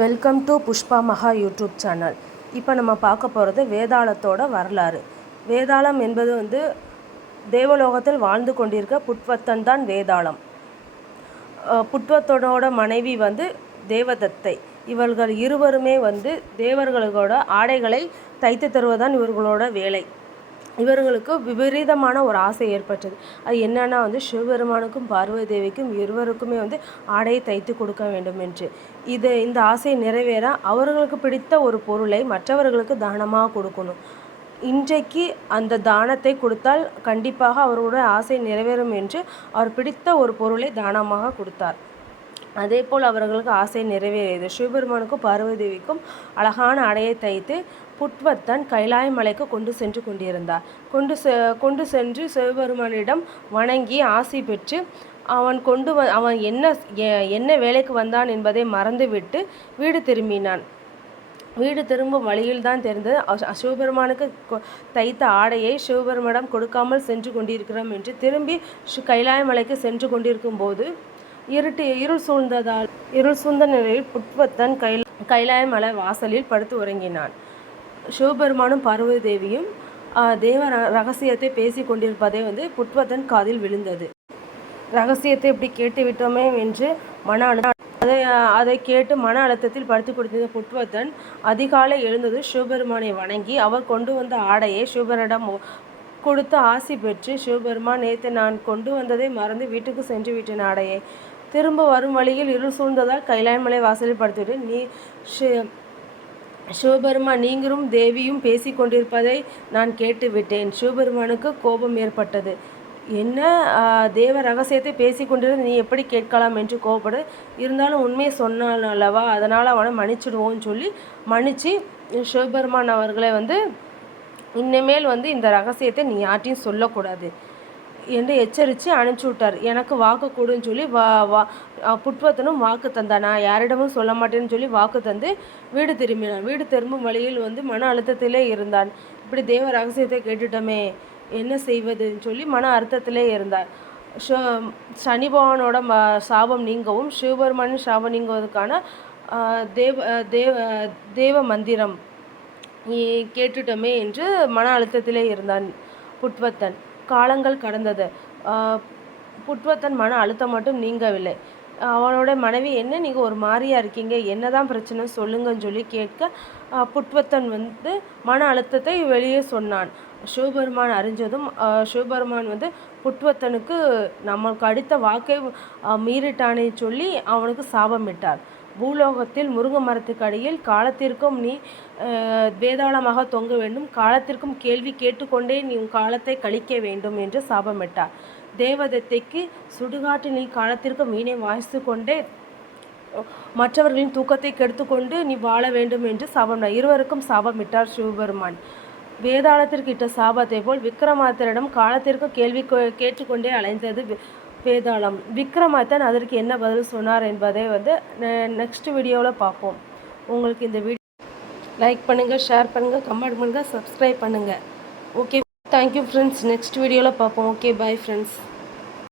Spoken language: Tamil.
வெல்கம் டு புஷ்பா மகா யூடியூப் சேனல். இப்போ நம்ம பார்க்க போகிறது வேதாளத்தோட வரலாறு. வேதாளம் என்பது வந்து தேவலோகத்தில் வாழ்ந்து கொண்டிருக்க புட்வத்தன் தான் வேதாளம். புட்வத்தனோட மனைவி வந்து தேவதத்தை. இவர்கள் இருவருமே வந்து தேவர்களோட ஆடைகளை தைத்து தருவதுதான் இவர்களோட வேலை. இவர்களுக்கு விபரீதமான ஒரு ஆசை ஏற்பட்டது. அது என்னன்னா வந்து சிவபெருமானுக்கும் பார்வதி தேவிக்கும் இருவருக்குமே வந்து ஆடையை தைத்து கொடுக்க வேண்டும் என்று. இது இந்த ஆசை நிறைவேற அவர்களுக்கு பிடித்த ஒரு பொருளை மற்றவர்களுக்கு தானமாக கொடுக்கணும். இன்றைக்கு அந்த தானத்தை கொடுத்தால் கண்டிப்பாக அவருடைய ஆசை நிறைவேறும் என்று அவர் பிடித்த ஒரு பொருளை தானமாக கொடுத்தார். அதே போல் அவர்களுக்கு ஆசை நிறைவேறியது. சிவபெருமானுக்கும் பார்வதேவிக்கும் அழகான ஆடையை தைத்து புட்வத்தன் கைலாய மலைக்கு கொண்டு சென்று கொண்டிருந்தார். கொண்டு செ கொண்டு சென்று சிவபெருமானிடம் வணங்கி ஆசை பெற்று அவன் கொண்டு வ அவன் என்ன என்ன வேலைக்கு வந்தான் என்பதை மறந்துவிட்டு வீடு திரும்பினான். வீடு திரும்பும் வழியில் தான் தெரிந்தது. சிவபெருமானுக்கு கொ- தைத்த ஆடையை சிவபெருமானிடம் கொடுக்காமல் சென்று கொண்டிருக்கிறோம் என்று திரும்பி ஷி- கைலாய மலைக்கு சென்று கொண்டிருக்கும் போது இருட்டு இருள் சூழ்ந்ததால் இருள் சூழ்ந்த நிலையில் புட்பத்தன் கைல கைலாய மலை வாசலில் படுத்து உறங்கினான். சிவபெருமானும் பார்வதி தேவியும் தேவ ரகசியத்தை பேசி கொண்டிருப்பதை வந்து புட்பத்தன் காதில் விழுந்தது. ரகசியத்தை இப்படி கேட்டு விட்டோமே என்று மன அழு அதை அதை கேட்டு மன அழுத்தத்தில் படுத்து கொடுத்த புட்வத்தன் அதிகாலை எழுந்தது சிவபெருமானை வணங்கி அவர் கொண்டு வந்த ஆடையை சிவபெருமானிடம் கொடுத்து ஆசி பெற்று சிவபெருமான் நேற்று நான் கொண்டு வந்ததை மறந்து வீட்டுக்கு சென்று விட்டேன் ஆடையை. திரும்ப வரும் வழியில் இருள் சூழ்ந்ததால் கைலாயமலை வாசலில் படுத்துவிட்டு நீ ஷி- சிவபெருமான் நீங்களும் தேவியும் பேசி கொண்டிருப்பதை நான் கேட்டு விட்டேன். சிவபெருமானுக்கு கோபம் ஏற்பட்டது. என்ன தேவ ரகசியத்தை பேசி கொண்டிருந்து நீ எப்படி கேட்கலாம் என்று கோபப்படு. இருந்தாலும் உண்மையை சொன்னான் அல்லவா அதனால் அவனை மன்னிச்சிடுவோன்னு சொல்லி மன்னிச்சு சிவபெருமான் அவர்களை வந்து இனிமேல் வந்து இந்த ரகசியத்தை நீ யார்ட்டையும் சொல்லக்கூடாது. என்று எச்சரித்து அனுப்பிச்சி விட்டார். எனக்கு வாக்கு கொடுன்னு சொல்லி வா வா புட்பத்தனும் வாக்கு தந்தான். நான் யாரிடமும் சொல்ல மாட்டேன்னு சொல்லி வாக்கு தந்து வீடு திரும்பினான். வீடு திரும்பும் வழியில் வந்து மன அழுத்தத்திலே இருந்தான். இப்படி தேவ ரகசியத்தை கேட்டுட்டோமே என்ன செய்வதுன்னு சொல்லி மன அர்த்தத்திலே இருந்தார். ஷ சனி பகவானோட ம சாபம் நீங்கவும் சிவபெருமானின் சாபம் நீங்குவதற்கான தேவ தேவ தேவ மந்திரம் நீ கேட்டுட்டோமே என்று மன அழுத்தத்திலே இருந்தான் புட்வத்தன் காலங்கள் கடந்தது. ஆஹ் புட்வத்தன் மன அழுத்தம் மட்டும் நீங்கவில்லை. அவனோட மனைவி என்ன நீங்கள் ஒரு மாதிரியா இருக்கீங்க? என்னதான் பிரச்சனை? சொல்லுங்கன்னு சொல்லி கேட்க புட்வத்தன் வந்து மன அழுத்தத்தை வெளியே சொன்னான். சிவபெருமான் அறிஞ்சதும் சிவபெருமான் வந்து புட்வத்தனுக்கு நமக்கு அடித்த வாக்கை மீறிட்டானே சொல்லி அவனுக்கு சாபமிட்டார் பூலோகத்தில் முருங்கை மரத்துக்கு அடியில் காலத்திற்கும் நீ வேதாளமாக தொங்க வேண்டும். காலத்திற்கும் கேள்வி கேட்டுக்கொண்டே நீ உன் காலத்தை கழிக்க வேண்டும் என்று சாபமிட்டார். தேவதத்தைக்கு சுடுகாட்டு நீ காலத்திற்கு மீனை வாசித்து கொண்டே மற்றவர்களின் தூக்கத்தை கெடுத்துக்கொண்டு நீ வாழ வேண்டும் என்று சாபம் இருவருக்கும் சாபமிட்டார் சிவபெருமான். வேதாளத்திற்கு இட்ட சாபத்தை போல் விக்ரமாதித்தனிடம் காலத்திற்கு கேள்வி கேட்டுக்கொண்டே அலைந்தது வேதாளம். விக்ரமாதித்தன் அதற்கு என்ன பதில் சொன்னார் என்பதை வந்து நெக்ஸ்ட் வீடியோவில் பார்ப்போம். உங்களுக்கு இந்த வீடியோ லைக் பண்ணுங்கள் ஷேர் பண்ணுங்கள் கமெண்ட் பண்ணுங்கள் சப்ஸ்கிரைப் பண்ணுங்கள் okay thank you friends next வீடியோவில் பார்ப்போம். Okay bye friends